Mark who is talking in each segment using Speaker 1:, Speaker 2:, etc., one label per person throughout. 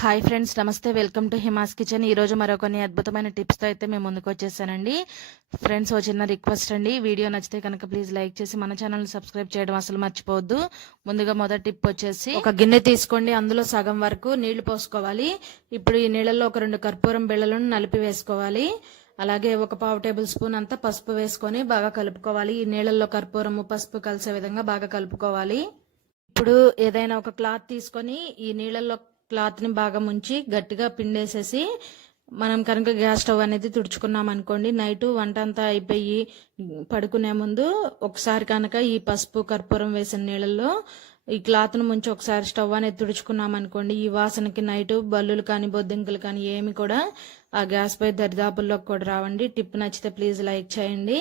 Speaker 1: Hi friends నమస్తే. Welcome to Hima's kitchen ఈ రోజు మరో కొన్ని అద్భుతమైన టిప్స్తో అయితే మేము ముందుకు వచ్చేసానండి. ఫ్రెండ్స్ ఓ చిన్న రిక్వెస్ట్ అండి. వీడియో నచ్చితే కనుక ప్లీజ్ లైక్ చేసి మన ఛానల్ని సబ్స్క్రైబ్ చేయడం అసలు మర్చిపోవద్దు. ముందుగా మొదటి టిప్ వచ్చేసి ఒక గిన్నె తీసుకోండి. అందులో సగం వరకు నీళ్ళు పోసుకోవాలి. ఇప్పుడు ఈ నీళ్ళల్లో ఒక రెండు కర్పూరం బిళ్ళలను నలిపి వేసుకోవాలి. అలాగే ఒక పావు టేబుల్ స్పూన్ అంతా పసుపు వేసుకొని బాగా కలుపుకోవాలి. ఈ నీళ్ళల్లో కర్పూరము పసుపు కలిసే విధంగా బాగా కలుపుకోవాలి. ఇప్పుడు ఏదైనా ఒక క్లాత్ తీసుకొని ఈ నీళ్ళల్లో క్లాత్ని బాగా ముంచి గట్టిగా పిండేసేసి మనం కనుక గ్యాస్ స్టవ్ అనేది తుడుచుకున్నాం అనుకోండి నైట్ వంట అంతా అయిపోయి పడుకునే ముందు ఒకసారి కనుక ఈ పసుపు కర్పూరం వేసిన నీళ్ళల్లో ఈ క్లాత్ను ముంచి ఒకసారి స్టవ్ అనేది తుడుచుకున్నాం అనుకోండి ఈ వాసనకి నైట్ బల్లులు కానీ బొద్దింకలు కానీ ఏమి కూడా ఆ గ్యాస్ పై దరిదాపుల్లోకి కూడా రావండి. టిప్ నచ్చితే ప్లీజ్ లైక్ చేయండి.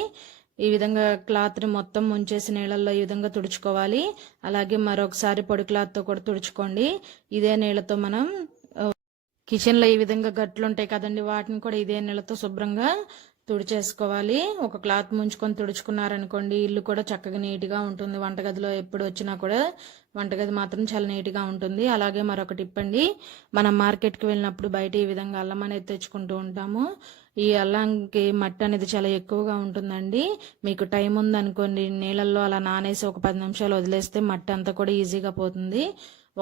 Speaker 1: ఈ విధంగా క్లాత్ని మొత్తం ముంచేసి నీళ్ళల్లో ఈ విధంగా తుడుచుకోవాలి. అలాగే మరొకసారి పొడి క్లాత్తో కూడా తుడుచుకోండి. ఇదే నీళ్ళతో మనం కిచెన్లో ఈ విధంగా గట్లు ఉంటాయి కదండి వాటిని కూడా ఇదే నీళ్ళతో శుభ్రంగా తుడిచేసుకోవాలి. ఒక క్లాత్ ముంచుకొని తుడుచుకున్నారనుకోండి ఇల్లు కూడా చక్కగా నీట్గా ఉంటుంది. వంటగదిలో ఎప్పుడు వచ్చినా కూడా వంటగది మాత్రం చాలా నీట్గా ఉంటుంది. అలాగే మరొకటి ఇప్పండి మనం మార్కెట్కి వెళ్ళినప్పుడు బయట ఈ విధంగా అల్లం అనేది తెచ్చుకుంటూ ఉంటాము. ఈ అల్లంకి మట్టి అనేది చాలా ఎక్కువగా ఉంటుందండి. మీకు టైం ఉందనుకోండి నీళ్ళల్లో అలా నానేసి ఒక పది నిమిషాలు వదిలేస్తే మట్టి అంతా కూడా ఈజీగా పోతుంది.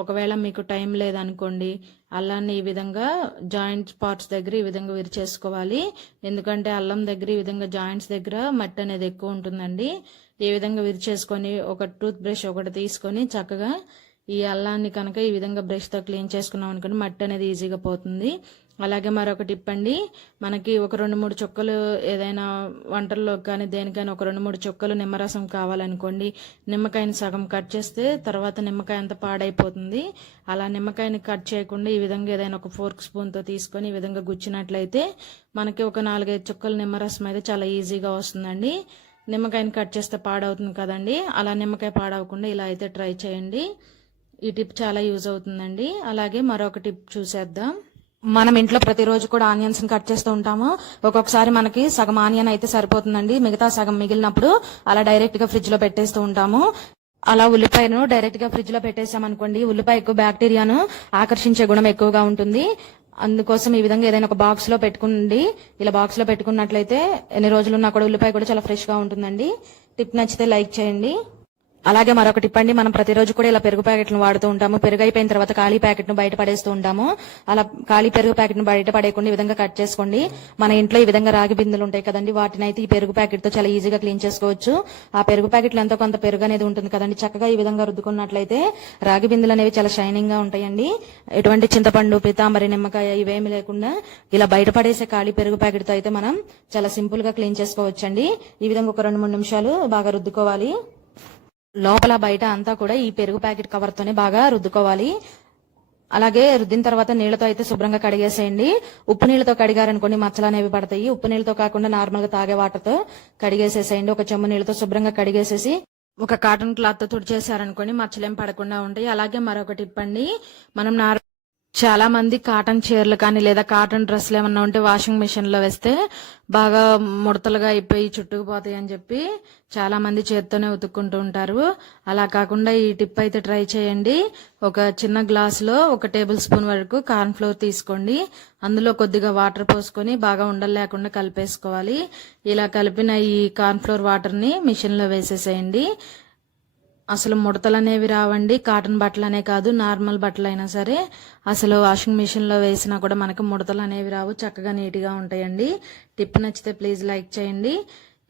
Speaker 1: ఒకవేళ మీకు టైం లేదనుకోండి అల్లాన్ని ఈ విధంగా జాయింట్ పార్ట్స్ దగ్గర ఈ విధంగా విరిచేసుకోవాలి. ఎందుకంటే అల్లం దగ్గర ఈ విధంగా జాయింట్స్ దగ్గర మట్టి అనేది ఎక్కువ ఉంటుందండి. ఈ విధంగా విరిచేసుకొని ఒక టూత్ బ్రష్ ఒకటి తీసుకొని చక్కగా ఈ అల్లాన్ని కనుక ఈ విధంగా బ్రష్తో క్లీన్ చేసుకున్నాం అనుకోండి మట్టి అనేది ఈజీగా పోతుంది. అలాగే మరొక టిప్ అండి మనకి ఒక రెండు మూడు చుక్కలు ఏదైనా వంటల్లో కానీ దేనికైనా ఒక రెండు మూడు చుక్కలు నిమ్మరసం కావాలనుకోండి. నిమ్మకాయని సగం కట్ చేస్తే తర్వాత నిమ్మకాయ అంతా పాడైపోతుంది. అలా నిమ్మకాయని కట్ చేయకుండా ఈ విధంగా ఏదైనా ఒక ఫోర్క్ స్పూన్తో తీసుకొని ఈ విధంగా గుచ్చినట్లయితే మనకి ఒక నాలుగైదు చుక్కలు నిమ్మరసం అయితే చాలా ఈజీగా వస్తుందండి. నిమ్మకాయని కట్ చేస్తే పాడవుతుంది కదండి. అలా నిమ్మకాయ పాడవకుండా ఇలా అయితే ట్రై చేయండి. ఈ టిప్ చాలా యూజ్ అవుతుందండి. అలాగే మరొక టిప్ చూసేద్దాం. మనం ఇంట్లో ప్రతిరోజు కూడా ఆనియన్స్ కట్ చేస్తూ ఉంటాము. ఒక్కొక్కసారి మనకి సగం ఆనియన్ అయితే సరిపోతుందండి. మిగతా సగం మిగిలినప్పుడు అలా డైరెక్ట్గా ఫ్రిడ్జ్లో పెట్టేస్తూ ఉంటాము. అలా ఉల్లిపాయను డైరెక్ట్గా ఫ్రిడ్జ్లో పెట్టేసామనుకోండి ఉల్లిపాయ ఎక్కువ బ్యాక్టీరియాను ఆకర్షించే గుణం ఎక్కువగా ఉంటుంది. అందుకోసం ఈ విధంగా ఏదైనా ఒక బాక్స్లో పెట్టుకుండి. ఇలా బాక్స్లో పెట్టుకున్నట్లయితే ఎన్ని రోజులున్నా కూడా ఉల్లిపాయ కూడా చాలా ఫ్రెష్గా ఉంటుందండి. టిప్ నచ్చితే లైక్ చేయండి. అలాగే మరొక టిప్ మనం ప్రతిరోజు కూడా ఇలా పెరుగు ప్యాకెట్లను వాడుతూ ఉంటాము. పెరుగు అయిపోయిన తర్వాత ఖాళీ ప్యాకెట్ను బయట పడేస్తూ ఉంటాము. అలా ఖాళీ పెరుగు ప్యాకెట్ను బయట పడేయకుండా ఈ విధంగా కట్ చేసుకోండి. మన ఇంట్లో ఈ విధంగా రాగి బిందులు ఉంటాయి కదండి వాటిని అయితే ఈ పెరుగు ప్యాకెట్తో చాలా ఈజీగా క్లీన్ చేసుకోవచ్చు. ఆ పెరుగు ప్యాకెట్లు ఎంతో కొంత పెరుగు అనేది ఉంటుంది కదండి. చక్కగా ఈ విధంగా రుద్దుకున్నట్లయితే రాగి బిందులు అనేవి చాలా షైనింగ్గా ఉంటాయండి. ఎటువంటి చింతపండు పితాంబరి నిమ్మకాయ ఇవేమి లేకుండా ఇలా బయట పడేసే ఖాళీ పెరుగు ప్యాకెట్తో అయితే మనం చాలా సింపుల్గా క్లీన్ చేసుకోవచ్చండి. ఈ విధంగా ఒక రెండు మూడు నిమిషాలు బాగా రుద్దుకోవాలి. లోపల బయట అంతా కూడా ఈ పెరుగు ప్యాకెట్ కవర్ తోనే బాగా రుద్దుకోవాలి. అలాగే రుద్దిన తర్వాత నీళ్ళతో అయితే శుభ్రంగా కడిగేసేయండి. ఉప్పు నీళ్ళతో కడిగారనుకోండి మచ్చలు అనేవి పడతాయి. ఉప్పు నీళ్ళతో కాకుండా నార్మల్గా తాగే వాటర్తో కడిగేసేసేయండి. ఒక చెమ్ము నీళ్ళతో శుభ్రంగా కడిగేసేసి ఒక కాటన్ క్లాత్తో తుడిచేసారనుకోండి మచ్చలేం పడకుండా ఉంటాయి. అలాగే మరొకటి ఇప్పండి. మనం నార్ చాలా మంది కాటన్ చీరలు కానీ లేదా కాటన్ డ్రెస్సులు ఏమన్నా ఉంటే వాషింగ్ మిషన్లో వేస్తే బాగా ముడతలుగా అయిపోయి చుట్టుకుపోతాయి అని చెప్పి చాలా మంది చేత్తోనే ఉతుక్కుంటూ ఉంటారు. అలా కాకుండా ఈ టిప్ అయితే ట్రై చేయండి. ఒక చిన్న గ్లాస్లో ఒక టేబుల్ స్పూన్ వరకు కార్న్ ఫ్లోర్ తీసుకోండి. అందులో కొద్దిగా వాటర్ పోసుకొని బాగా ఉండలు లేకుండా కలిపేసుకోవాలి. ఇలా కలిపిన ఈ కార్న్ ఫ్లోర్ వాటర్ని మిషన్లో వేసేసేయండి. అసలు ముడతలు అనేవి రావండి కాటన్ బట్టలు అనే కాదు నార్మల్ బట్టలు అయినా సరే. అసలు వాషింగ్ మిషన్లో వేసినా కూడా మనకు ముడతలు అనేవి రావు చక్కగా నీట్గా ఉంటాయండి. టిప్ నచ్చితే ప్లీజ్ లైక్ చేయండి.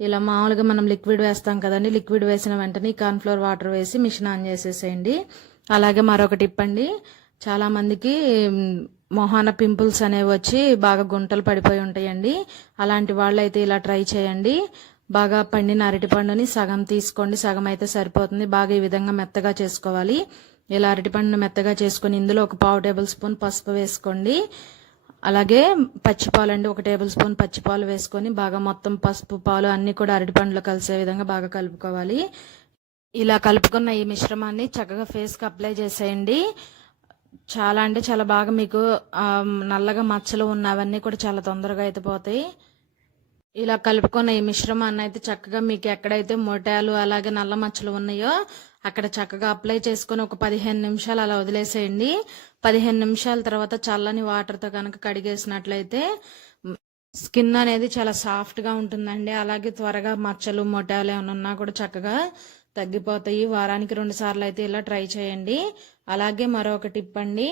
Speaker 1: ఇలా మామూలుగా మనం లిక్విడ్ వేస్తాం కదండి లిక్విడ్ వేసిన వెంటనే కార్న్ఫ్లోర్ వాటర్ వేసి మిషన్ ఆన్ చేసేసేయండి. అలాగే మరొక టిప్ అండి చాలామందికి మొహాన పింపుల్స్ అనేవి వచ్చి బాగా గుంటలు పడిపోయి ఉంటాయండి. అలాంటి వాళ్ళైతే ఇలా ట్రై చేయండి. బాగా పండిన అరటి పండుని సగం తీసుకోండి సగం అయితే సరిపోతుంది. బాగా ఈ విధంగా మెత్తగా చేసుకోవాలి. ఇలా అరటి పండును మెత్తగా చేసుకొని ఇందులో ఒక పావు టేబుల్ స్పూన్ పసుపు వేసుకోండి. అలాగే పచ్చిపాలు అండి ఒక టేబుల్ స్పూన్ పచ్చిపాలు వేసుకొని బాగా మొత్తం పసుపు పాలు అన్ని కూడా అరటిపండులు కలిసే విధంగా బాగా కలుపుకోవాలి. ఇలా కలుపుకున్న ఈ మిశ్రమాన్ని చక్కగా ఫేస్కి అప్లై చేసేయండి. చాలా అంటే చాలా బాగా మీకు నల్లగా మచ్చలు ఉన్నవన్నీ కూడా చాలా తొందరగా అయితే పోతాయి. ఇలా కలుపుకున్న ఈ మిశ్రమాన్ని అయితే చక్కగా మీకు ఎక్కడైతే మొటాలు అలాగే నల్ల మచ్చలు ఉన్నాయో అక్కడ చక్కగా అప్లై చేసుకొని ఒక పదిహేను నిమిషాలు అలా వదిలేసేయండి. పదిహేను నిమిషాల తర్వాత చల్లని వాటర్తో కనుక కడిగేసినట్లయితే స్కిన్ అనేది చాలా సాఫ్ట్గా ఉంటుందండి. అలాగే త్వరగా మచ్చలు మొటాలు ఏమైనా ఉన్నా కూడా చక్కగా తగ్గిపోతాయి. వారానికి రెండు సార్లు అయితే ఇలా ట్రై చేయండి. అలాగే మరొక టిప్ అండి.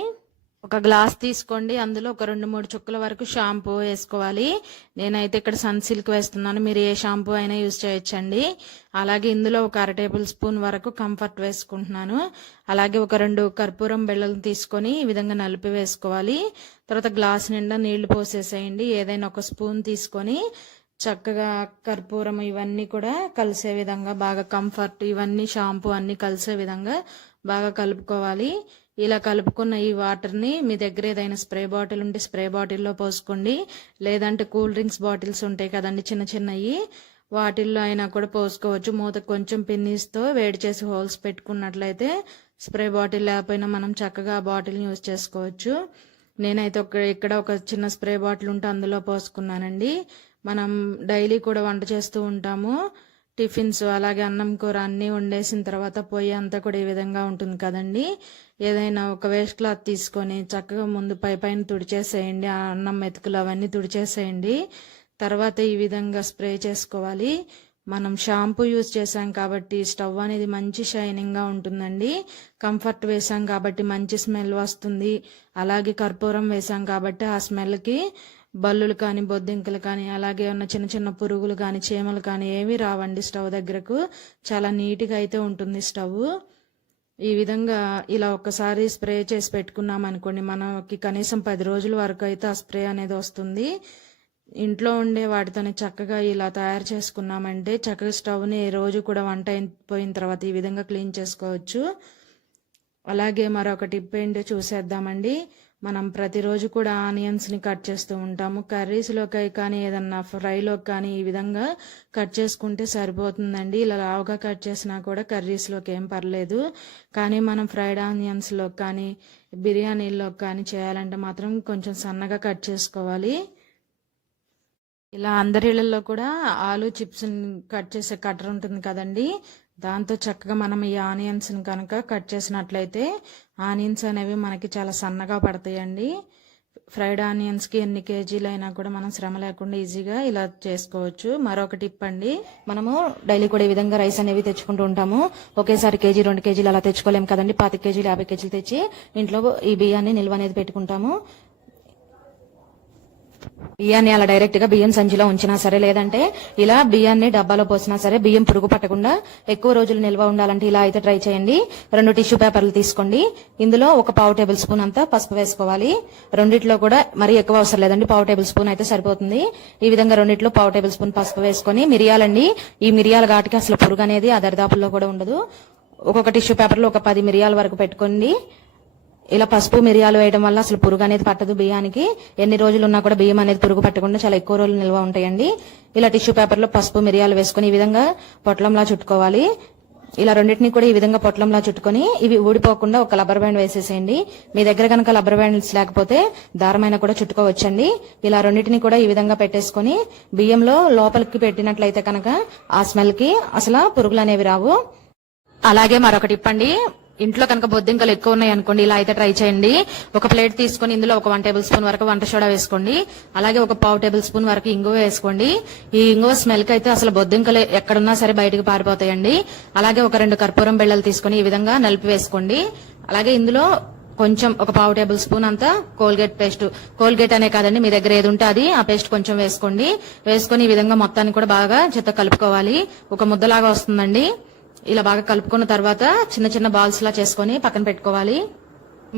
Speaker 1: ఒక గ్లాస్ తీసుకోండి. అందులో ఒక రెండు మూడు చుక్కల వరకు షాంపూ వేసుకోవాలి. నేనైతే ఇక్కడ సన్ సిల్క్ వేస్తున్నాను. మీరు ఏ షాంపూ అయినా యూజ్ చేయొచ్చండి. అలాగే ఇందులో ఒక అర టేబుల్ స్పూన్ వరకు కంఫర్ట్ వేసుకుంటున్నాను. అలాగే ఒక రెండు కర్పూరం బెల్లలు తీసుకొని ఈ విధంగా నలిపి వేసుకోవాలి. తర్వాత గ్లాస్ నిండా నీళ్ళు పోసేసేయండి. ఏదైనా ఒక స్పూన్ తీసుకొని చక్కగా కర్పూరం ఇవన్నీ కూడా కలిసే విధంగా బాగా కంఫర్ట్ ఇవన్నీ షాంపూ అన్నీ కలిసే విధంగా బాగా కలుపుకోవాలి. ఇలా కలుపుకున్న ఈ వాటర్ని మీ దగ్గర ఏదైనా స్ప్రే బాటిల్ ఉంటే స్ప్రే బాటిల్లో పోసుకోండి. లేదంటే కూల్ డ్రింక్స్ బాటిల్స్ ఉంటాయి కదండి చిన్న చిన్నవి వాటిల్లో అయినా కూడా పోసుకోవచ్చు. మూత కొంచెం పిన్నీస్తో వేడి చేసి హోల్స్ పెట్టుకున్నట్లయితే స్ప్రే బాటిల్ లేకపోయినా మనం చక్కగా ఆ బాటిల్ని యూజ్ చేసుకోవచ్చు. నేనైతే ఒక ఇక్కడ ఒక చిన్న స్ప్రే బాటిల్ ఉంటే అందులో పోసుకున్నానండి. మనం డైలీ కూడా వంట చేస్తూ ఉంటాము. టిఫిన్స్ అలాగే అన్నం కూర అన్నీ వండేసిన తర్వాత పొయ్యి అంతా కూడా ఈ విధంగా ఉంటుంది కదండి. ఏదైనా ఒక వేస్ట్ క్లాత్ తీసుకొని చక్కగా ముందు పై పైన తుడిచేసేయండి ఆ అన్నం మెతుకులు అవన్నీ తుడిచేసేయండి. తర్వాత ఈ విధంగా స్ప్రే చేసుకోవాలి. మనం షాంపూ యూజ్ చేసాం కాబట్టి స్టవ్ అనేది మంచి షైనింగ్గా ఉంటుందండి. కంఫర్ట్ వేసాం కాబట్టి మంచి స్మెల్ వస్తుంది. అలాగే కర్పూరం వేసాం కాబట్టి ఆ స్మెల్కి బల్లులు కానీ బొద్దింకలు కానీ అలాగే ఉన్న చిన్న చిన్న పురుగులు కానీ చీమలు కానీ ఏమీ రావండి స్టవ్ దగ్గరకు. చాలా నీట్గా అయితే ఉంటుంది స్టవ్. ఈ విధంగా ఇలా ఒక్కసారి స్ప్రే చేసి పెట్టుకున్నాం అనుకోండి మనకి కనీసం పది రోజుల వరకు అయితే ఆ స్ప్రే అనేది వస్తుంది. ఇంట్లో ఉండే వాటితోనే చక్కగా ఇలా తయారు చేసుకున్నామంటే చక్కగా స్టవ్ని ఏ రోజు కూడా వంట అయిపోయిన తర్వాత ఈ విధంగా క్లీన్ చేసుకోవచ్చు. అలాగే మరొక టిప్ ఏంటో చూసేద్దామండి. మనం ప్రతిరోజు కూడా ఆనియన్స్ని కట్ చేస్తూ ఉంటాము. కర్రీస్లోకి కానీ ఏదన్నా ఫ్రైలోకి కానీ ఈ విధంగా కట్ చేసుకుంటే సరిపోతుందండి. ఇలా లావుగా కట్ చేసినా కూడా కర్రీస్లోకి ఏం పర్లేదు. కానీ మనం ఫ్రైడ్ ఆనియన్స్లో కానీ బిర్యానీలో కానీ చేయాలంటే మాత్రం కొంచెం సన్నగా కట్ చేసుకోవాలి. ఇలా అందరి ఇళ్ళల్లో కూడా ఆలు చిప్స్ కట్ చేసే కట్టర్ ఉంటుంది కదండి. దాంతో చక్కగా మనం ఈ ఆనియన్స్ని కనుక కట్ చేసినట్లయితే ఆనియన్స్ అనేవి మనకి చాలా సన్నగా పడతాయండి. ఫ్రైడ్ ఆనియన్స్కి ఎన్ని కేజీలు అయినా కూడా మనం శ్రమ లేకుండా ఈజీగా ఇలా చేసుకోవచ్చు. మరొక టిప్ అండి మనము డైలీ కూడా ఈ విధంగా రైస్ అనేవి తెచ్చుకుంటూ ఉంటాము. ఒకేసారి కేజీ రెండు కేజీలు అలా తెచ్చుకోలేము కదండి. పాతి కేజీలు యాభై కేజీలు తెచ్చి ఇంట్లో ఈ బియ్యాన్ని నిల్వ అనేది పెట్టుకుంటాము. బియ్యాన్ని అలా డైరెక్ట్గా బియ్యం సంచిలో ఉంచినా సరే లేదంటే ఇలా బియ్యాన్ని డబ్బాలో పోసినా సరే బియ్యం పురుగు పట్టకుండా ఎక్కువ రోజులు నిల్వ ఉండాలంటే ఇలా అయితే ట్రై చేయండి. రెండు టిష్యూ పేపర్లు తీసుకోండి. ఇందులో ఒక పావు టేబుల్ స్పూన్ అంతా పసుపు వేసుకోవాలి. రెండిట్లో కూడా మరీ ఎక్కువ అవసరం లేదండి పావు టేబుల్ స్పూన్ అయితే సరిపోతుంది. ఈ విధంగా రెండిట్లో పావు టేబుల్ స్పూన్ పసుపు వేసుకొని మిరియాలండి ఈ మిరియాల ఘాటికి అసలు పురుగు అనేది ఆ దరిదాపుల్లో కూడా ఉండదు. ఒక్కొక్క టిష్యూ పేపర్లో ఒక పది మిరియాల వరకు పెట్టుకోండి. ఇలా పసుపు మిరియాలు వేయడం వల్ల అసలు పురుగు అనేది పట్టదు బియ్యానికి. ఎన్ని రోజులు ఉన్నా కూడా బియ్యం అనేది పురుగు పట్టకుండా చాలా ఎక్కువ రోజులు నిల్వ ఉంటాయండి. ఇలా టిష్యూ పేపర్లో పసుపు మిరియాలు వేసుకుని ఈ విధంగా పొట్లంలా చుట్టుకోవాలి. ఇలా రెండింటిని కూడా ఈ విధంగా పొట్లంలా చుట్టుకొని ఇవి ఊడిపోకుండా ఒక లబ్బర్ బ్యాండ్ వేసేసేయండి. మీ దగ్గర కనుక లబ్బర్ బ్యాండ్స్ లేకపోతే దారమైన కూడా చుట్టుకోవచ్చండి. ఇలా రెండింటిని కూడా ఈ విధంగా పెట్టేసుకొని బియ్యంలో లోపలికి పెట్టినట్లయితే కనుక ఆ స్మెల్కి అసలు పురుగులు అనేవి రావు. అలాగే మరొకటి ఇప్పండి. ఇంట్లో కనుక బొద్దింకలు ఎక్కువ ఉన్నాయి అనుకోండి ఇలా అయితే ట్రై చేయండి. ఒక ప్లేట్ తీసుకొని ఇందులో ఒక వన్ టేబుల్ స్పూన్ వరకు వంట సోడా వేసుకోండి. అలాగే ఒక పావు టేబుల్ స్పూన్ వరకు ఇంగువ వేసుకోండి. ఈ ఇంగువ స్మెల్కి అయితే అసలు బొద్దింకలు ఎక్కడున్నా సరే బయటకు పారిపోతాయండి. అలాగే ఒక రెండు కర్పూరం బిళ్ళలు తీసుకొని ఈ విధంగా నలిపి వేసుకోండి. అలాగే ఇందులో కొంచెం ఒక పావు టేబుల్ స్పూన్ అంతా కోల్గేట్ పేస్ట్ కోల్గేట్ అనే కాదండి మీ దగ్గర ఏది ఉంటే అది ఆ పేస్ట్ కొంచెం వేసుకోండి. వేసుకుని ఈ విధంగా మొత్తాన్ని కూడా బాగా చెత్త కలుపుకోవాలి. ఒక ముద్దలాగా వస్తుందండి. ఇలా బాగా కలుపుకున్న తర్వాత చిన్న చిన్న బాల్స్ లా చేసుకొని పక్కన పెట్టుకోవాలి.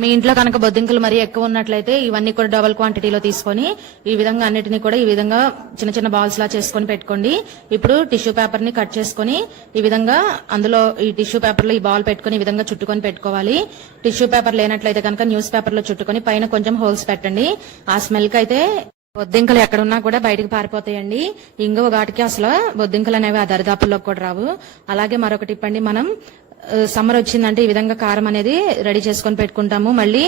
Speaker 1: మీ ఇంట్లో కనుక బొద్దింకలు మరీ ఎక్కువ ఉన్నట్లయితే ఇవన్నీ కూడా డబల్ క్వాంటిటీలో తీసుకొని ఈ విధంగా అన్నిటిని కూడా ఈ విధంగా చిన్న చిన్న బాల్స్ లా చేసుకొని పెట్టుకోండి. ఇప్పుడు టిష్యూ పేపర్ని కట్ చేసుకొని ఈ విధంగా అందులో ఈ టిష్యూ పేపర్లో ఈ బాల్ పెట్టుకొని ఈ విధంగా చుట్టుకొని పెట్టుకోవాలి. టిష్యూ పేపర్ లేనట్లయితే కనుక న్యూస్ పేపర్లో చుట్టుకొని పైన కొంచెం హోల్స్ పెట్టండి. ఆ స్మెల్కి అయితే బొద్దింకలు ఎక్కడున్నా కూడా బయటకు పారిపోతాయండి. ఇంగువ ఘాటుకి అసలు బొద్దింకలు అనేవి ఆ దరిదాపుల్లోకి కూడా రావు. అలాగే మరొకటి ఇప్పండి మనం
Speaker 2: సమ్మర్ వచ్చిందంటే ఈ విధంగా కారం అనేది రెడీ చేసుకొని పెట్టుకుంటాము. మళ్ళీ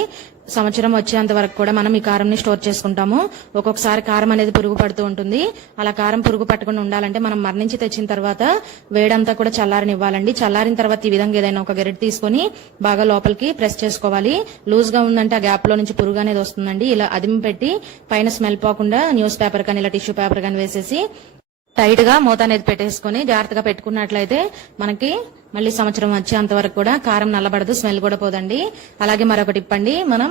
Speaker 2: సంవత్సరం వచ్చేంత వరకు కూడా మనం ఈ కారం ని స్టోర్ చేసుకుంటాము. ఒక్కొక్కసారి కారం అనేది పురుగు పడుతూ ఉంటుంది. అలా కారం పురుగు పట్టకుండా ఉండాలంటే మనం మరణించి తెచ్చిన తర్వాత వేడంతా కూడా చల్లారనివ్వాలండి. చల్లారిన తర్వాత ఈ విధంగా ఏదైనా ఒక గెరెట్ తీసుకొని బాగా లోపలికి ప్రెస్ చేసుకోవాలి. లూజ్గా ఉందంటే ఆ గ్యాప్లో నుంచి పురుగు అనేది వస్తుందండి. ఇలా అదిమి పెట్టి పైన స్మెల్ పోకుండా న్యూస్ పేపర్ కానీ ఇలా టిష్యూ పేపర్ కానీ వేసేసి టైట్గా మూత అనేది పెట్టేసుకొని జాగ్రత్తగా పెట్టుకున్నట్లయితే మనకి మళ్ళీ సంవత్సరం వచ్చేంత వరకు కూడా కారం నల్లబడదు స్మెల్ కూడా పోదండి. అలాగే మరొకటి ఇప్పండి మనం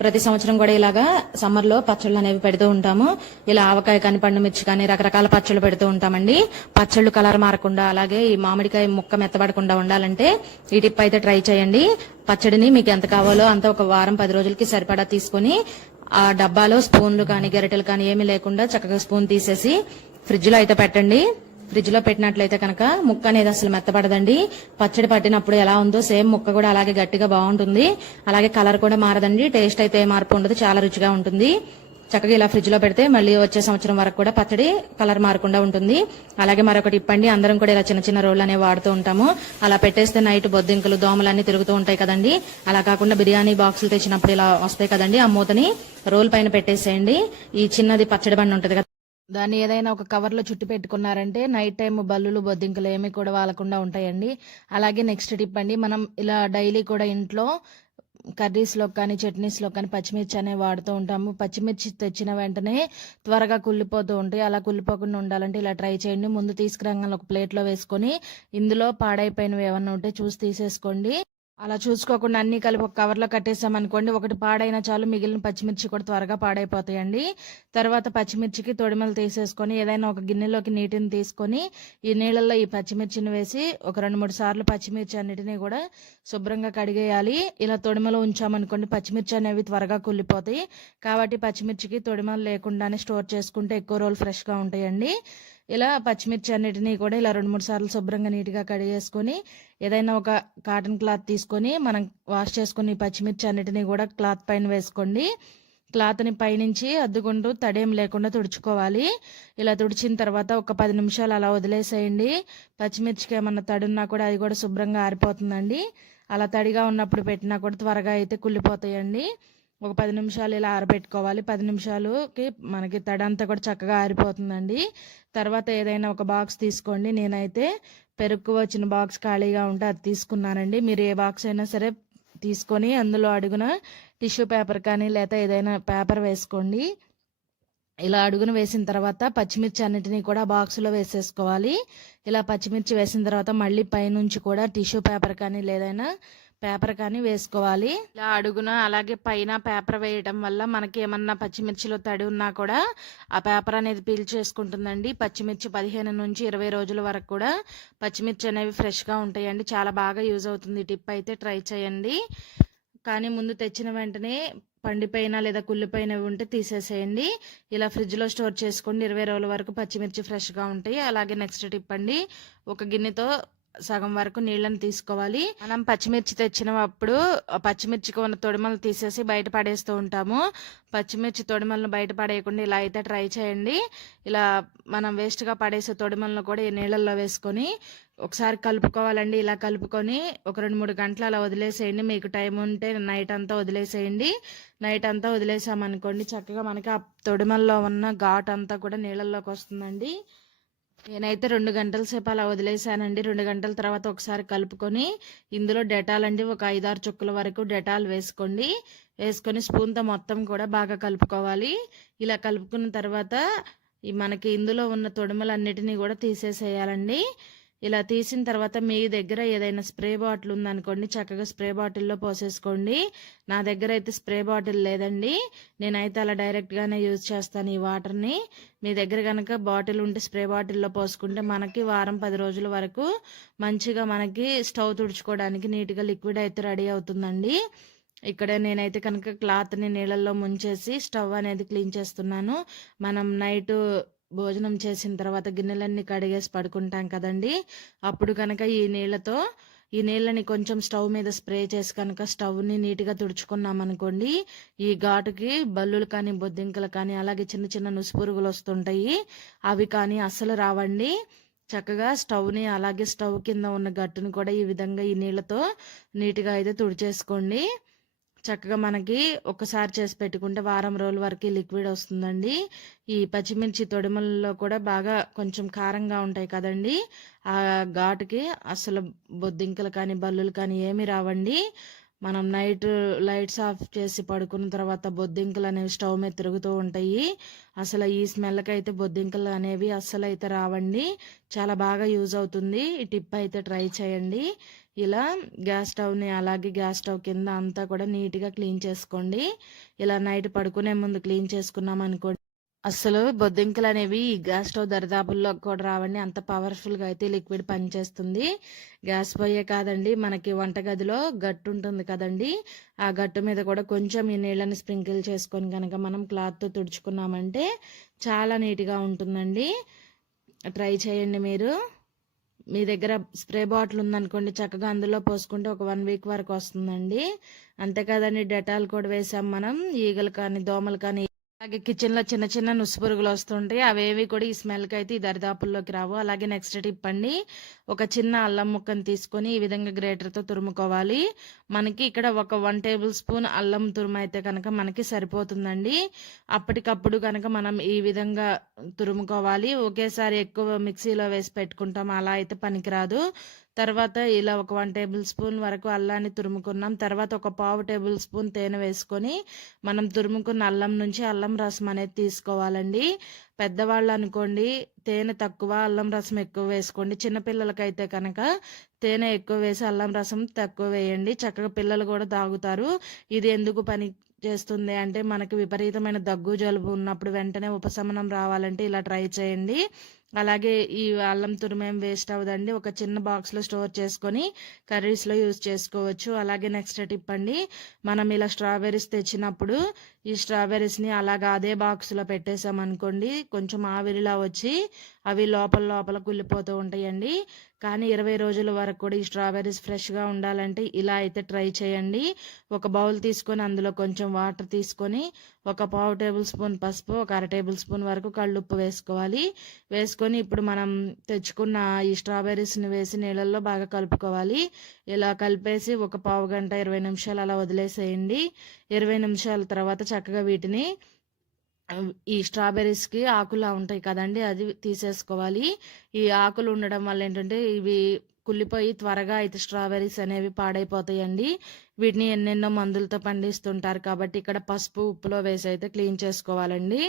Speaker 2: ప్రతి సంవత్సరం కూడా ఇలాగా సమ్మర్లో పచ్చళ్ళు అనేవి పెడుతూ ఉంటాము. ఇలా ఆవకాయ కానీ పండు మిర్చి కానీ రకరకాల పచ్చళ్ళు పెడుతూ ఉంటామండి. పచ్చళ్ళు కలర్ మారకుండా అలాగే ఈ మామిడికాయ ముక్క మెత్తబడకుండా ఉండాలంటే ఈ టిప్ అయితే ట్రై చేయండి. పచ్చడిని మీకు ఎంత కావాలో అంత ఒక వారం పది రోజులకి సరిపడా తీసుకొని ఆ డబ్బాలో స్పూన్లు కానీ గరిటెలు కానీ ఏమీ లేకుండా చక్కగా స్పూన్ తీసేసి ఫ్రిడ్జ్లో అయితే పెట్టండి. ఫ్రిడ్జ్లో పెట్టినట్లయితే కనుక ముక్క అనేది అసలు మెత్తపడదండి. పచ్చడి పట్టినప్పుడు ఎలా ఉందో సేమ్ ముక్క కూడా అలాగే గట్టిగా బాగుంటుంది. అలాగే కలర్ కూడా మారదండి. టేస్ట్ అయితే ఏ మార్పు ఉండదు. చాలా రుచిగా ఉంటుంది. చక్కగా ఇలా ఫ్రిడ్జ్లో పెడితే మళ్ళీ వచ్చే సంవత్సరం వరకు కూడా పచ్చడి కలర్ మారకుండా ఉంటుంది. అలాగే మరొకటి ఇప్పండి. అందరం కూడా ఇలా చిన్న చిన్న రోళ్ళు అనేవి వాడుతూ ఉంటాము. అలా పెట్టేస్తే నైట్ బొద్దింకలు దోమలు అన్ని తిరుగుతూ ఉంటాయి కదండి. అలా కాకుండా బిర్యానీ బాక్సులు తెచ్చినప్పుడు ఇలా వస్తాయి కదండి. ఆ మూతని రోల్ పైన పెట్టేసేయండి. ఈ చిన్నది పచ్చడి బండి ఉంటుంది కదా దాన్ని ఏదైనా ఒక కవర్లో చుట్టి పెట్టుకున్నారంటే నైట్ టైం బల్లులు బొద్దింకలు ఏమి కూడా వాలకుండా ఉంటాయండి. అలాగే నెక్స్ట్ టిప్ అండి మనం ఇలా డైలీ కూడా ఇంట్లో కర్రీస్లో కానీ చట్నీస్లో కానీ పచ్చిమిర్చి అనేవి వాడుతూ ఉంటాము. పచ్చిమిర్చి తెచ్చిన వెంటనే త్వరగా కుళ్ళిపోతూ ఉంటాయి. అలా కుళ్ళిపోకుండా ఉండాలంటే ఇలా ట్రై చేయండి. ముందు తీసుకురాగానే ఒక ప్లేట్లో వేసుకొని ఇందులో పాడైపోయినవి ఏమన్నా ఉంటే చూసి తీసేసుకోండి. అలా చూసుకోకుండా అన్ని కలిపి ఒక కవర్లో కట్టేసామనుకోండి ఒకటి పాడైనా చాలు మిగిలిన పచ్చిమిర్చి కూడా త్వరగా పాడైపోతాయండి. తర్వాత పచ్చిమిర్చికి తొడిమలు తీసేసుకొని ఏదైనా ఒక గిన్నెలోకి నీటిని తీసుకొని ఈ నీళ్ళల్లో ఈ పచ్చిమిర్చిని వేసి ఒక రెండు మూడు సార్లు పచ్చిమిర్చి అన్నిటినీ కూడా శుభ్రంగా కడిగేయాలి. ఇలా తొడిమలు ఉంచామనుకోండి పచ్చిమిర్చి అనేవి త్వరగా కుళ్ళిపోతాయి. కాబట్టి పచ్చిమిర్చికి తొడిమలు లేకుండానే స్టోర్ చేసుకుంటే ఎక్కువ రోజులు ఫ్రెష్గా ఉంటాయండి. ఇలా పచ్చిమిర్చి అన్నిటినీ కూడా ఇలా రెండు మూడు సార్లు శుభ్రంగా నీట్గా కడిగేసుకొని ఏదైనా ఒక కాటన్ క్లాత్ తీసుకొని మనం వాష్ చేసుకుని పచ్చిమిర్చి అన్నిటినీ కూడా క్లాత్ పైన వేసుకోండి. క్లాత్ని పైనుంచి అద్దుకుంటూ తడేం లేకుండా తుడుచుకోవాలి. ఇలా తుడిచిన తర్వాత ఒక పది నిమిషాలు అలా వదిలేసేయండి. పచ్చిమిర్చికి ఏమన్నా తడున్నా కూడా అది కూడా శుభ్రంగా ఆరిపోతుందండి. అలా తడిగా ఉన్నప్పుడు పెట్టినా కూడా త్వరగా అయితే కుళ్ళిపోతాయండి. ఒక పది నిమిషాలు ఇలా ఆరబెట్టుకోవాలి. పది నిమిషాలుకి మనకి తడంతా కూడా చక్కగా ఆరిపోతుందండి. తర్వాత ఏదైనా ఒక బాక్స్ తీసుకోండి. నేనైతే పెరుగు వచ్చిన బాక్స్ ఖాళీగా ఉంటే అది తీసుకున్నానండి. మీరు ఏ బాక్స్ అయినా సరే తీసుకొని అందులో అడుగున టిష్యూ పేపర్ కానీ లేదా ఏదైనా పేపర్ వేసుకోండి. ఇలా అడుగున వేసిన తర్వాత పచ్చిమిర్చి అన్నిటినీ కూడా బాక్సులో వేసేసుకోవాలి. ఇలా పచ్చిమిర్చి వేసిన తర్వాత మళ్ళీ పైనుంచి కూడా టిష్యూ పేపర్ కానీ లేదైనా పేపర్ కానీ వేసుకోవాలి. ఇలా అడుగున అలాగే పైన పేపర్ వేయడం వల్ల మనకి ఏమన్నా పచ్చిమిర్చిలో తడి ఉన్నా కూడా ఆ పేపర్ అనేది పీల్ చేసుకుంటుందండి. పచ్చిమిర్చి పదిహేను నుంచి ఇరవై రోజుల వరకు కూడా పచ్చిమిర్చి అనేవి ఫ్రెష్గా ఉంటాయండి. చాలా బాగా యూజ్ అవుతుంది. టిప్ అయితే ట్రై చేయండి. కానీ ముందు తెచ్చిన వెంటనే పండిపోయిన లేదా కుళ్ళిపోయిన ఉంటే తీసేసేయండి. ఇలా ఫ్రిడ్జ్లో స్టోర్ చేసుకోండి ఇరవై రోజుల వరకు పచ్చిమిర్చి ఫ్రెష్గా ఉంటాయి. అలాగే నెక్స్ట్ టిప్ అండి. ఒక గిన్నెతో సగం వరకు నీళ్ళని తీసుకోవాలి. మనం పచ్చిమిర్చి తెచ్చినప్పుడు పచ్చిమిర్చికి ఉన్న తొడిమలు తీసేసి బయట పడేస్తూ ఉంటాము. పచ్చిమిర్చి తొడిమలను బయట పడేయకుండా ఇలా అయితే ట్రై చేయండి. ఇలా మనం వేస్ట్గా పడేసే తొడిమలను కూడా ఈ నీళ్ళల్లో వేసుకొని ఒకసారి కలుపుకోవాలండి. ఇలా కలుపుకొని ఒక రెండు మూడు గంటలు అలా వదిలేసేయండి. మీకు టైం ఉంటే నైట్ అంతా వదిలేసేయండి. నైట్ అంతా వదిలేసామనుకోండి చక్కగా మనకి ఆ తొడిమల్లో ఉన్న ఘాట్ అంతా కూడా నీళ్ళల్లోకి వస్తుందండి. నేనైతే రెండు గంటల సేపు అలా వదిలేసానండి రెండు గంటల తర్వాత ఒకసారి కలుపుకొని ఇందులో డెటాల్ అండి. ఒక ఐదారు చుక్కల వరకు డెటాల్ వేసుకోండి. వేసుకొని స్పూన్తో మొత్తం కూడా బాగా కలుపుకోవాలి. ఇలా కలుపుకున్న తర్వాత ఈ మనకి ఇందులో ఉన్న తొడుమలన్నిటినీ కూడా తీసేసేయాలండి. ఇలా తీసిన తర్వాత మీ దగ్గర ఏదైనా స్ప్రే బాటిల్ ఉందనుకోండి చక్కగా స్ప్రే బాటిల్లో పోసేసుకోండి. నా దగ్గర అయితే స్ప్రే బాటిల్ లేదండి. నేనైతే అలా డైరెక్ట్గానే యూజ్ చేస్తాను ఈ వాటర్ని. మీ దగ్గర కనుక బాటిల్ ఉంటే స్ప్రే బాటిల్లో పోసుకుంటే మనకి వారం పది రోజుల వరకు మంచిగా మనకి స్టవ్ తుడుచుకోవడానికి నీట్గా లిక్విడ్ అయితే రెడీ అవుతుందండి. ఇక్కడ నేనైతే కనుక క్లాత్ని నీళ్ళల్లో ముంచేసి స్టవ్ అనేది క్లీన్ చేస్తున్నాను. మనం నైట్ భోజనం చేసిన తర్వాత గిన్నెలన్నీ కడిగేసి పడుకుంటాం కదండి. అప్పుడు కనుక ఈ నీళ్ళతో ఈ నీళ్ళని కొంచెం స్టవ్ మీద స్ప్రే చేసి కనుక స్టవ్ని నీట్గా తుడుచుకున్నాం అనుకోండి ఈ ఘాటుకి బల్లులు కానీ బొద్దింకలు కానీ అలాగే చిన్న చిన్న నుసుపురుగులు వస్తుంటాయి. అవి కానీ అస్సలు రావండి. చక్కగా స్టవ్ని అలాగే స్టవ్ కింద ఉన్న గట్టును కూడా ఈ విధంగా ఈ నీళ్ళతో నీట్గా అయితే తుడిచేసుకోండి. చక్కగా మనకి ఒకసారి చేసి పెట్టుకుంటే వారం రోజుల వరకు లిక్విడ్ వస్తుందండి. ఈ పచ్చిమిర్చి తొడిమల్లో కూడా బాగా కొంచెం కారంగా ఉంటాయి కదండి. ఆ ఘాటుకి అసలు బొద్దింకలు కానీ బల్లులు కానీ ఏమి రావండి. మనం నైట్ లైట్స్ ఆఫ్ చేసి పడుకున్న తర్వాత బొద్దింకలు అనేవి స్టవ్ మీద తిరుగుతూ ఉంటాయి. అసలు ఈ స్మెల్కి అయితే బొద్దింకలు అనేవి అస్సలు అయితే రావండి. చాలా బాగా యూజ్ అవుతుంది. ఈ టిప్ అయితే ట్రై చేయండి. ఇలా గ్యాస్ స్టవ్ని అలాగే గ్యాస్ స్టవ్ కింద అంతా కూడా నీట్గా క్లీన్ చేసుకోండి. ఇలా నైట్ పడుకునే ముందు క్లీన్ చేసుకున్నాం అనుకోండి అస్సలు బొద్దింకలు అనేవి ఈ గ్యాస్ స్టవ్ దరిదాపుల్లో కూడా రావండి. అంత పవర్ఫుల్గా అయితే లిక్విడ్ పనిచేస్తుంది. గ్యాస్ పొయ్యే కాదండి మనకి వంటగదిలో గట్టు ఉంటుంది కదండి. ఆ గట్టు మీద కూడా కొంచెం ఈ నీళ్ళని స్ప్రింకిల్ చేసుకొని కనుక మనం క్లాత్తో తుడుచుకున్నామంటే చాలా నీట్గా ఉంటుందండి. ట్రై చేయండి మీరు. మీ దగ్గర స్ప్రే బాటిల్ ఉందనుకోండి చక్కగా అందులో పోసుకుంటే ఒక వన్ వీక్ వరకు వస్తుందండి. అంతే కదండి డెటాల్ కూడా వేసాం మనం ఈగలు కానీ దోమలు కానీ. అలాగే కిచెన్లో చిన్న చిన్న నుసు పురుగులు వస్తుంటాయి అవేవి కూడా ఈ స్మెల్కి అయితే ఈ దరిదాపుల్లోకి రావు. అలాగే నెక్స్ట్ టిప్ అండి ఒక చిన్న అల్లం ముక్కను తీసుకొని ఈ విధంగా గ్రేటర్తో తురుముకోవాలి. మనకి ఇక్కడ ఒక వన్ టేబుల్ స్పూన్ అల్లం తురుము అయితే కనుక మనకి సరిపోతుందండి. అప్పటికప్పుడు కనుక మనం ఈ విధంగా తురుముకోవాలి. ఒకేసారి ఎక్కువ మిక్సీలో వేసి పెట్టుకుంటాం. అలా అయితే పనికిరాదు. తర్వాత ఇలా ఒక వన్ టేబుల్ స్పూన్ వరకు అల్లాన్ని తురుముకున్నాం. తర్వాత ఒక పావు టేబుల్ స్పూన్ తేనె వేసుకొని మనం తురుముకున్న అల్లం నుంచి అల్లం రసం అనేది తీసుకోవాలండి. పెద్దవాళ్ళు అనుకోండి తేనె తక్కువ అల్లం రసం ఎక్కువ వేసుకోండి. చిన్నపిల్లలకైతే కనుక తేనె ఎక్కువ వేసి అల్లం రసం తక్కువ వేయండి. చక్కగా పిల్లలు కూడా తాగుతారు. ఇది ఎందుకు పని చేస్తుంది అంటే మనకి విపరీతమైన దగ్గు జలుబు ఉన్నప్పుడు వెంటనే ఉపశమనం రావాలంటే ఇలా ట్రై చేయండి. అలాగే ఈ అల్లం తురిమేం వేస్ట్ అవ్వదండి. ఒక చిన్న బాక్స్లో స్టోర్ చేసుకొని కర్రీస్లో యూజ్ చేసుకోవచ్చు. అలాగే నెక్స్ట్ టిప్ అండి మనం ఇలా స్ట్రాబెర్రీస్ తెచ్చినప్పుడు ఈ స్ట్రాబెర్రీస్ని అలాగ అదే బాక్స్లో పెట్టేసామనుకోండి కొంచెం ఆవిరిలా వచ్చి అవి లోపల లోపల కుళ్ళిపోతూ ఉంటాయండి. కానీ ఇరవై రోజుల వరకు కూడా ఈ స్ట్రాబెర్రీస్ ఫ్రెష్గా ఉండాలంటే ఇలా అయితే ట్రై చేయండి. ఒక బౌల్ తీసుకొని అందులో కొంచెం వాటర్ తీసుకొని ఒక పావు టేబుల్ స్పూన్ పసుపు ఒక అర టేబుల్ స్పూన్ వరకు కళ్ళుప్పు వేసుకోవాలి. వేసుకొని ఇప్పుడు మనం తెచ్చుకున్న ఈ స్ట్రాబెర్రీస్ని వేసి నీళ్ళల్లో బాగా కలుపుకోవాలి. ఇలా కలిపేసి ఒక పావు గంట ఇరవై నిమిషాలు అలా వదిలేసేయండి. ఇరవై నిమిషాల తర్వాత చక్కగా వీటిని ఈ స్ట్రాబెర్రీస్కి ఆకులా ఉంటాయి కదండి అది తీసేసుకోవాలి. ఈ ఆకులు ఉండడం వల్ల ఏంటంటే ఇవి కుళ్ళిపోయి త్వరగా అయితే స్ట్రాబెర్రీస్ అనేవి పాడైపోతాయండి. వీటిని ఎన్నెన్నో మందులతో పండిస్తుంటారు కాబట్టి ఇక్కడ పసుపు ఉప్పులో వేసి అయితే క్లీన్ చేసుకోవాలండి.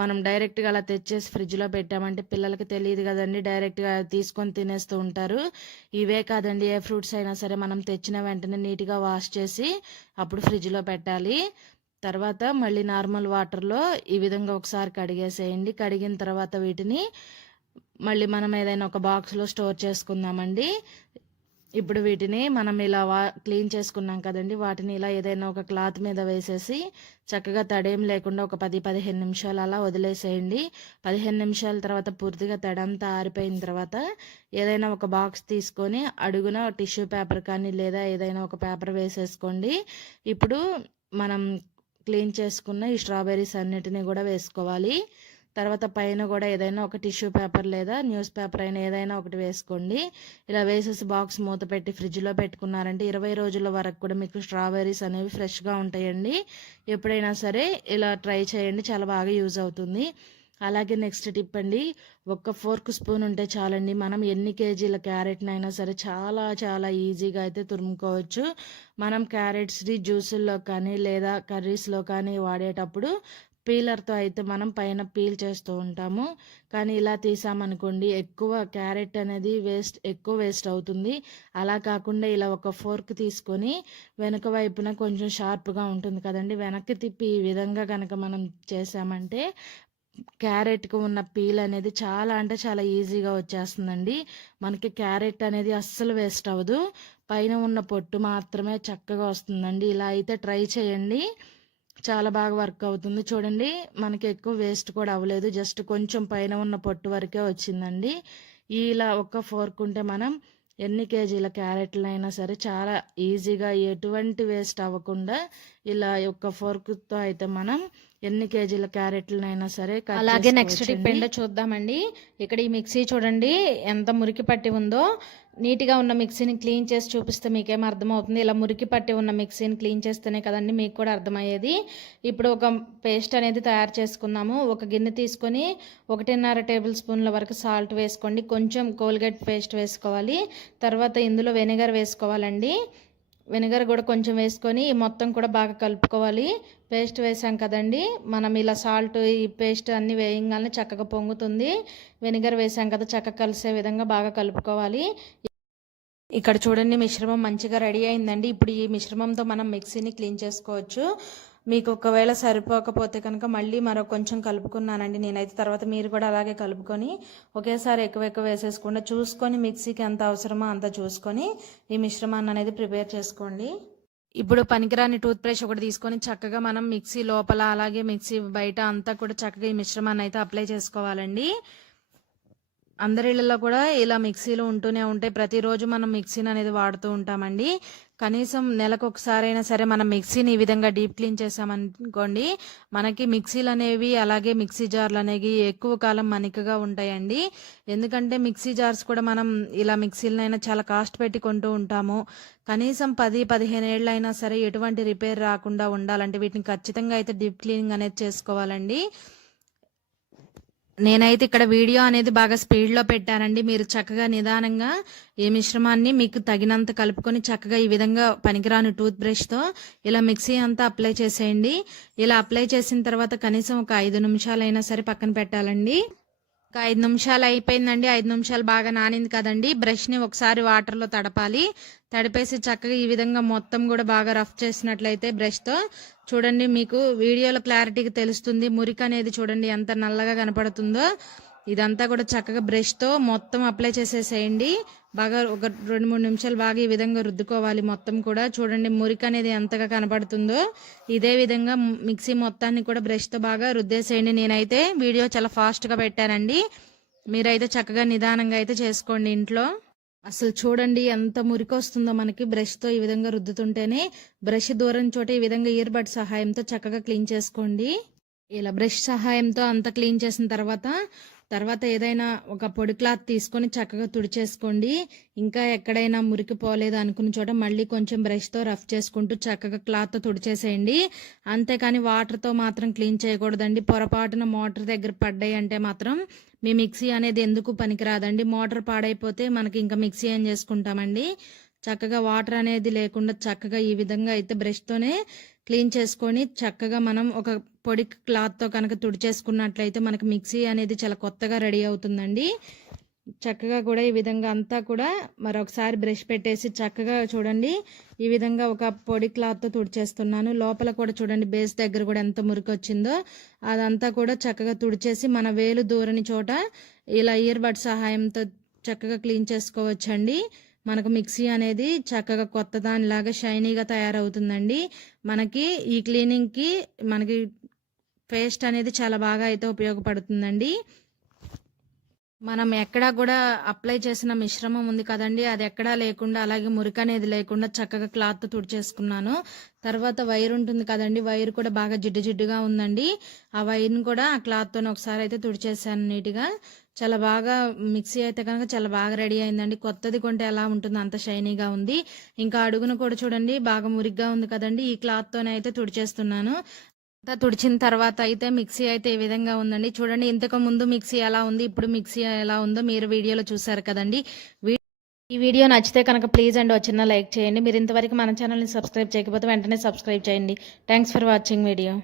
Speaker 2: మనం డైరెక్ట్గా అలా తెచ్చేసి ఫ్రిడ్జ్లో పెట్టామంటే పిల్లలకి తెలియదు కదండి డైరెక్ట్గా తీసుకొని తినేస్తూ ఉంటారు. ఇవే కాదండి ఏ ఫ్రూట్స్ అయినా సరే మనం తెచ్చిన వెంటనే నీట్గా వాష్ చేసి అప్పుడు ఫ్రిడ్జ్లో పెట్టాలి. తర్వాత మళ్ళీ నార్మల్ వాటర్లో ఈ విధంగా ఒకసారి కడిగేసేయండి. కడిగిన తర్వాత వీటిని మళ్ళీ మనం ఏదైనా ఒక బాక్స్లో స్టోర్ చేసుకుందామండి. ఇప్పుడు వీటిని మనం ఇలా వా క్లీన్ చేసుకున్నాం కదండి. వాటిని ఇలా ఏదైనా ఒక క్లాత్ మీద వేసేసి చక్కగా తడేం లేకుండా ఒక పది పదిహేను నిమిషాలు అలా వదిలేసేయండి. పదిహేను నిమిషాల తర్వాత పూర్తిగా తడంతా ఆరిపోయిన తర్వాత ఏదైనా ఒక బాక్స్ తీసుకొని అడుగున టిష్యూ పేపర్ కానీ లేదా ఏదైనా ఒక పేపర్ వేసేసుకోండి. ఇప్పుడు మనం క్లీన్ చేసుకున్న ఈ స్ట్రాబెర్రీస్ అన్నిటినీ కూడా వేసుకోవాలి. తర్వాత పైన కూడా ఏదైనా ఒక టిష్యూ పేపర్ లేదా న్యూస్ పేపర్ అయినా ఏదైనా ఒకటి వేసుకోండి. ఇలా వేసేసి బాక్స్ మూత పెట్టి ఫ్రిడ్జ్లో పెట్టుకున్నారంటే ఇరవై రోజుల వరకు కూడా మీకు స్ట్రాబెర్రీస్ అనేవి ఫ్రెష్గా ఉంటాయండి. ఎప్పుడైనా సరే ఇలా ట్రై చేయండి చాలా బాగా యూజ్ అవుతుంది. అలాగే నెక్స్ట్ టిప్ అండి ఒక్క ఫోర్క్ స్పూన్ ఉంటే చాలండి. మనం ఎన్ని కేజీల క్యారెట్నైనా సరే చాలా చాలా ఈజీగా అయితే తురుముకోవచ్చు. మనం క్యారెట్స్ని జ్యూసుల్లో కానీ లేదా కర్రీస్లో కానీ వాడేటప్పుడు పీలర్తో అయితే మనం పైన పీల్ చేస్తూ ఉంటాము. కానీ ఇలా తీసామనుకోండి ఎక్కువ క్యారెట్ అనేది వేస్ట్ ఎక్కువ వేస్ట్ అవుతుంది. అలా కాకుండా ఇలా ఒక ఫోర్క్ తీసుకొని వెనుక వైపున కొంచెం షార్ప్గా ఉంటుంది కదండి. వెనక్కి తిప్పి ఈ విధంగా కనుక మనం చేసామంటే క్యారెట్కి ఉన్న పీల్ అనేది చాలా అంటే చాలా ఈజీగా వచ్చేస్తుందండి. మనకి క్యారెట్ అనేది అస్సలు వేస్ట్ అవ్వదు. పైన ఉన్న పొట్టు మాత్రమే చక్కగా వస్తుందండి. ఇలా అయితే ట్రై చేయండి. చాలా బాగా వర్క్ అవుతుంది. చూడండి మనకి ఎక్కువ వేస్ట్ కూడా అవ్వలేదు. జస్ట్ కొంచెం పైన ఉన్న పొట్టు వరకే వచ్చిందండి. ఇలా ఒక ఫోర్క్ ఉంటే మనం ఎన్ని కేజీల క్యారెట్లైనా సరే చాలా ఈజీగా ఎటువంటి వేస్ట్ అవ్వకుండా ఇలా ఒక్క ఫోర్క్తో అయితే మనం ఎన్ని కేజీల క్యారెట్లనైనా సరే
Speaker 1: అలాగే నెక్స్ట్ టిప్. ఏంటో చూద్దామండి ఇక్కడ ఈ మిక్సీ చూడండి ఎంత మురికి పట్టి ఉందో నీట్గా ఉన్న మిక్సీని క్లీన్ చేసి చూపిస్తే మీకేం అర్థమవుతుంది? ఇలా మురికి పట్టి ఉన్న మిక్సీని క్లీన్ చేస్తేనే కదండి మీకు కూడా అర్థమయ్యేది. ఇప్పుడు ఒక పేస్ట్ అనేది తయారు చేసుకుందాము. ఒక గిన్నె తీసుకొని ఒకటిన్నర టేబుల్ స్పూన్ల వరకు సాల్ట్ వేసుకోండి. కొంచెం కోల్గేట్ పేస్ట్ వేసుకోవాలి. తర్వాత ఇందులో వెనిగర్ వేసుకోవాలండి. వెనిగర్ కూడా కొంచెం వేసుకొని మొత్తం కూడా బాగా కలుపుకోవాలి. పేస్ట్ వేసాం కదండి. మనం ఇలా సాల్ట్ ఈ పేస్ట్ అన్నీ వేయంగానే చక్కగా పొంగుతుంది. వెనిగర్ వేసాం కదా చక్కగా కలిసే విధంగా బాగా కలుపుకోవాలి. ఇక్కడ చూడండి మిశ్రమం మంచిగా రెడీ అయిందండి. ఇప్పుడు ఈ మిశ్రమంతో మనం మిక్సీని క్లీన్ చేసుకోవచ్చు. మీకు ఒకవేళ సరిపోకపోతే కనుక మళ్ళీ మరో కొంచెం కలుపుకున్నానండి. నేనైతే తర్వాత మీరు కూడా అలాగే కలుపుకొని ఒకేసారి ఎక్కువ ఎక్కువ వేసేసుకుండా. చూసుకొని మిక్సీకి ఎంత అవసరమో అంత చూసుకొని ఈ మిశ్రమాన్ని అనేది ప్రిపేర్ చేసుకోండి. ఇప్పుడు పనికిరాని టూత్ బ్రష్ ఒకటి తీసుకొని చక్కగా మనం మిక్సీ లోపల అలాగే మిక్సీ బయట అంతా కూడా చక్కగా ఈ మిశ్రమాన్ని అయితే అప్లై చేసుకోవాలండి. అందరి కూడా ఇలా మిక్సీలు ఉంటూనే ఉంటాయి. ప్రతిరోజు మనం మిక్సీని అనేది వాడుతూ ఉంటామండి. కనీసం నెలకు ఒకసారైనా సరే మనం మిక్సీని ఈ విధంగా డీప్ క్లీన్ చేసామనుకోండి మనకి మిక్సీలు అనేవి అలాగే మిక్సీ జార్లు అనేవి ఎక్కువ కాలం మనికగా ఉంటాయండి. ఎందుకంటే మిక్సీ జార్స్ కూడా మనం ఇలా మిక్సీలనైనా చాలా కాస్ట్ పెట్టి కొంటూ ఉంటాము. కనీసం పది పదిహేను ఏళ్ళు అయినా సరే ఎటువంటి రిపేర్ రాకుండా ఉండాలంటే వీటిని ఖచ్చితంగా అయితే డీప్ క్లీనింగ్ అనేది చేసుకోవాలండి. నేనైతే ఇక్కడ వీడియో అనేది బాగా స్పీడ్లో పెట్టానండి. మీరు చక్కగా నిదానంగా ఈ మిశ్రమాన్ని మీకు తగినంత కలుపుకొని చక్కగా ఈ విధంగా పనికిరాని టూత్ బ్రష్తో ఇలా మిక్సీ అంతా అప్లై చేసేయండి. ఇలా అప్లై చేసిన తర్వాత కనీసం ఒక ఐదు నిమిషాలైనా సరే పక్కన పెట్టాలండి. ఒక ఐదు నిమిషాలు అయిపోయిందండి. ఐదు నిమిషాలు బాగా నానింది కదండి. బ్రష్ని ఒకసారి వాటర్లో తడపాలి. తడిపేసి చక్కగా ఈ విధంగా మొత్తం కూడా బాగా రఫ్ చేసినట్లయితే బ్రష్తో చూడండి మీకు వీడియోలో క్లారిటీగా తెలుస్తుంది. మురికి అనేది చూడండి ఎంత నల్లగా కనపడుతుందో. ఇదంతా కూడా చక్కగా బ్రష్తో మొత్తం అప్లై చేసేసేయండి. బాగా ఒక రెండు మూడు నిమిషాలు బాగా ఈ విధంగా రుద్దుకోవాలి మొత్తం కూడా. చూడండి మురికి అనేది ఎంతగా కనపడుతుందో. ఇదే విధంగా మిక్సీ మొత్తాన్ని కూడా బ్రష్తో బాగా రుద్దేసేయండి. నేనైతే వీడియో చాలా ఫాస్ట్గా పెట్టానండి. మీరైతే చక్కగా నిదానంగా అయితే చేసుకోండి ఇంట్లో. అసలు చూడండి ఎంత మురికి వస్తుందో మనకి. బ్రష్తో ఈ విధంగా రుద్దుతుంటేనే బ్రష్ దూరం చోట ఈ విధంగా ఇయర్బడ్ సహాయంతో చక్కగా క్లీన్ చేసుకోండి. ఇలా బ్రష్ సహాయంతో అంత క్లీన్ చేసిన తర్వాత తర్వాత ఏదైనా ఒక పొడి క్లాత్ తీసుకొని చక్కగా తుడిచేసుకోండి. ఇంకా ఎక్కడైనా మురికి పోలేదు అనుకున్న చోట మళ్ళీ కొంచెం బ్రష్తో రఫ్ చేసుకుంటూ చక్కగా క్లాత్తో తుడిచేసేయండి. అంతేకాని వాటర్తో మాత్రం క్లీన్ చేయకూడదండి. పొరపాటున మోటార్ దగ్గర పడ్డాయి అంటే మాత్రం మీ మిక్సీ అనేది ఎందుకు పనికిరాదండి? మోటార్ పాడైపోతే మనకి ఇంకా మిక్సీ ఏం చేసుకుంటామండి? చక్కగా వాటర్ అనేది లేకుండా చక్కగా ఈ విధంగా అయితే బ్రష్తోనే క్లీన్ చేసుకొని చక్కగా మనం ఒక పొడి క్లాత్తో కనుక తుడిచేసుకున్నట్లయితే మనకు మిక్సీ అనేది చాలా కొత్తగా రెడీ అవుతుందండి. చక్కగా కూడా ఈ విధంగా అంతా కూడా మరొకసారి బ్రష్ పెట్టేసి చక్కగా చూడండి. ఈ విధంగా ఒక పొడి క్లాత్తో తుడిచేస్తున్నాను. లోపల కూడా చూడండి బేస్ దగ్గర కూడా ఎంత మురికి వచ్చిందో అదంతా కూడా చక్కగా తుడిచేసి మన వేలు దూరని చోట ఇలా ఇయర్ బడ్ సహాయంతో చక్కగా క్లీన్ చేసుకోవచ్చండి. మనకు మిక్సీ అనేది చక్కగా కొత్త దానిలాగా షైనీగా తయారవుతుందండి. మనకి ఈ క్లీనింగ్కి మనకి పేస్ట్ అనేది చాలా బాగా అయితే ఉపయోగపడుతుందండి. మనం ఎక్కడా కూడా అప్లై చేసిన మిశ్రమం ఉంది కదండి. అది ఎక్కడా లేకుండా అలాగే మురికి అనేది లేకుండా చక్కగా క్లాత్ తుడిచేసుకున్నాను. తర్వాత వైర్ ఉంటుంది కదండి. వైర్ కూడా బాగా జిడ్డు జిడ్డుగా ఉందండి. ఆ వైర్ని కూడా ఆ క్లాత్తోనే ఒకసారి అయితే తుడిచేసాను నీట్గా. చాలా బాగా మిక్సీ అయితే కనుక చాలా బాగా రెడీ అయిందండి. కొత్తది కొంటే ఎలా ఉంటుందో అంత షైనీగా ఉంది. ఇంకా అడుగును కూడా చూడండి. బాగా మురిగ్గా ఉంది కదండి. ఈ క్లాత్తోనే అయితే తుడిచేస్తున్నాను. తుడిచిన తర్వాత అయితే మిక్సీ అయితే ఈ విధంగా ఉందండి? చూడండి ఇంతకు ముందు మిక్సీ ఎలా ఉంది ఇప్పుడు మిక్సీ ఎలా ఉందో మీరు వీడియోలో చూసారు కదండి. వీ- ఈ వీడియో నచ్చితే కనుక ప్లీజ్ అండి వచ్చిన లైక్ చేయండి. మీరు ఇంతవరకు మన ఛానల్ని సబ్స్క్రైబ్ చేయకపోతే వెంటనే సబ్స్క్రైబ్ చేయండి. Thanks for watching video.